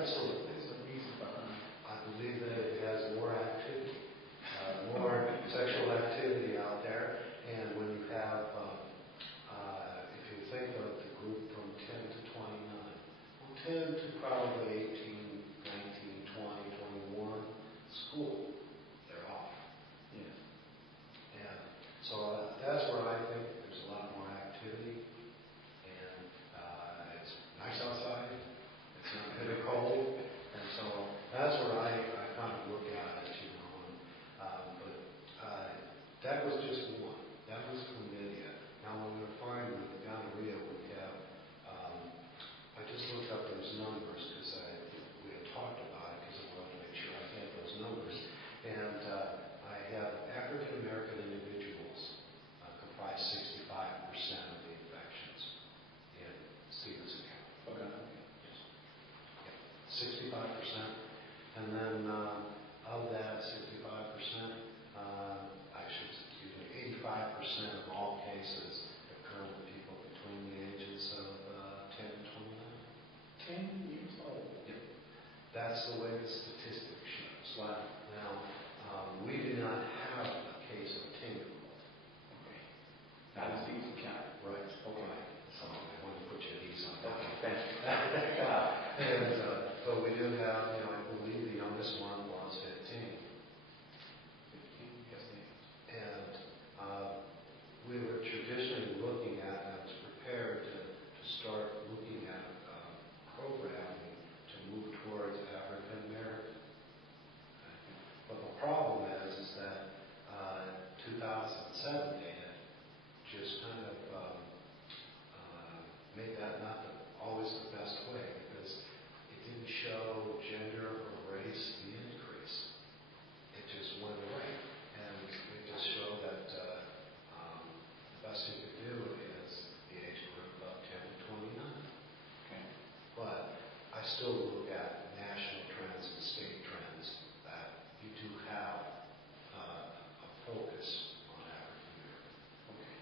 Absolutely. There's a reason behind it. I believe that it has more activity, more sexual activity out there. And when you have, if you think of the group from 10 to 29, well, 10 to probably 18, 19, 20, 21, school, they're off. Yes. And so that's where I think there's a lot more activity. And it's nice outside. It's not very cold. And so that's where I kind of look at it, you know. But that was just one. That was chlamydia. Now, when we're fine with gonorrhea, we have, I just looked up those numbers because we had talked about it because I wanted to make sure I had those numbers. And I have African American individuals comprise 65% of the infections in Stevenson County. Okay. Yes. 65%. And then of that 65%, actually, excuse me, 85% of all cases occur with people between the ages of 10 and 29. 10 years old. Yep. That's the way the statistic shows. Wow. Now, we do not have a case of 10-year-old. Okay. Not in Stevenson County. Right. Okay. So I want to put you at ease on that. Okay. Thank you. And, but we do have, you know, I believe the youngest one was 15. 15, yes, And we were traditionally looking at, I was prepared to start looking at programming to move towards African American. But the problem is that 2007 data just kind of made that not always the best way because it didn't show gender or race the increase. It just went away. And it just showed that the best you could do is the age group of 10 to 29. Okay. But I still look at national trends and state trends that you do have a focus on African American. Okay.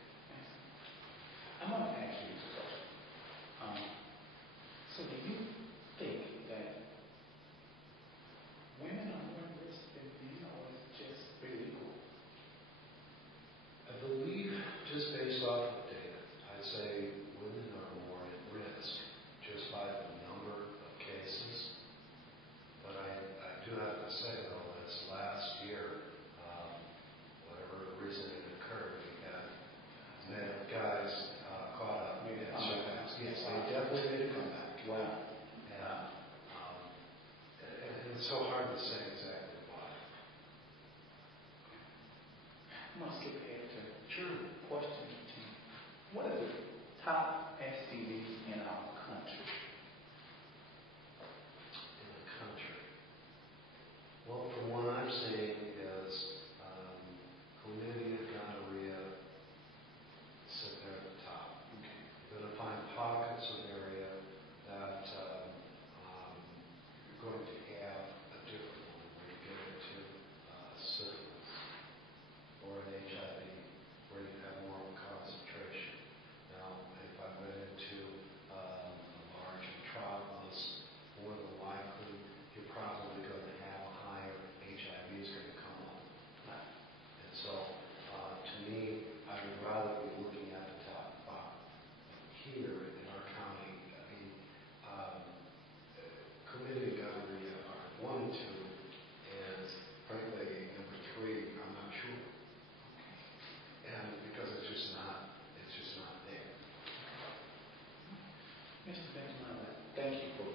I'm going to ask you this question. So do you think that women are more at risk than men, or is it just really equal? I believe, just based off of data, I'd say women are more at risk just by the number of cases. But I do have to say, though, this last year, whatever reason it occurred, we had male guys caught up. Yes, they definitely made a comeback. Wow. And it's so hard to say exactly why. I'm going to skip ahead to Sure. question 15. What are the top STDs in our country? In the country. Well, from what I'm seeing is chlamydia, gonorrhea, sit there at the top. Okay. You're going to find pockets of area that you're going to have a different one when you get into syphilis or an HIV where you have more concentration. Now, if I went into a large metropolis, more than likely you're probably going to have higher HIV is going to come up. And so, to me, I would rather be looking at the top five. Here in our county, I mean, chlamydia and gonorrhea are 1 and 2, and frankly, number 3, I'm not sure. And because it's just not there. Mr. Benjamin, thank you for